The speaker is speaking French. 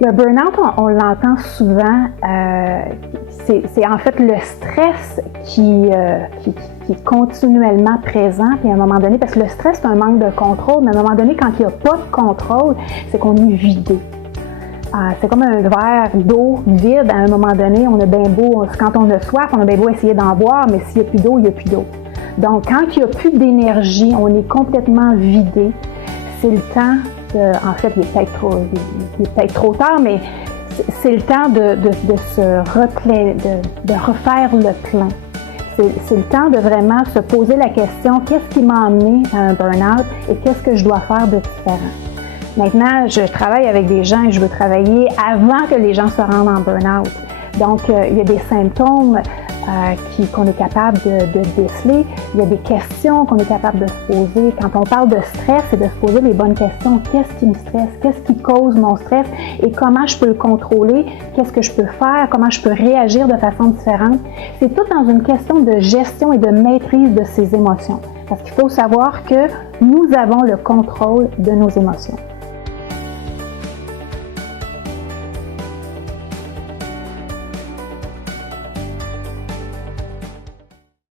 Le burn-out, on l'entend souvent, c'est en fait le stress qui est continuellement présent, puis à un moment donné, parce que le stress, c'est un manque de contrôle, mais à un moment donné, quand il n'y a pas de contrôle, c'est qu'on est vidé. C'est comme un verre d'eau vide, à un moment donné, on a bien beau, quand on a soif, on a bien beau essayer d'en boire, mais s'il n'y a plus d'eau, il n'y a plus d'eau. Donc, quand il n'y a plus d'énergie, on est complètement vidé, c'est le temps. En fait, il est peut-être trop tard, mais c'est le temps de refaire le plein. C'est le temps de vraiment se poser la question, qu'est-ce qui m'a amené à un burn-out et qu'est-ce que je dois faire de différent? Maintenant, je travaille avec des gens et je veux travailler avant que les gens se rendent en burn-out. Donc, il y a des symptômes qu'on est capable de déceler. Il y a des questions qu'on est capable de se poser. Quand on parle de stress, c'est de se poser les bonnes questions. Qu'est-ce qui me stresse? Qu'est-ce qui cause mon stress? Et comment je peux le contrôler? Qu'est-ce que je peux faire? Comment je peux réagir de façon différente? C'est tout dans une question de gestion et de maîtrise de ses émotions. Parce qu'il faut savoir que nous avons le contrôle de nos émotions.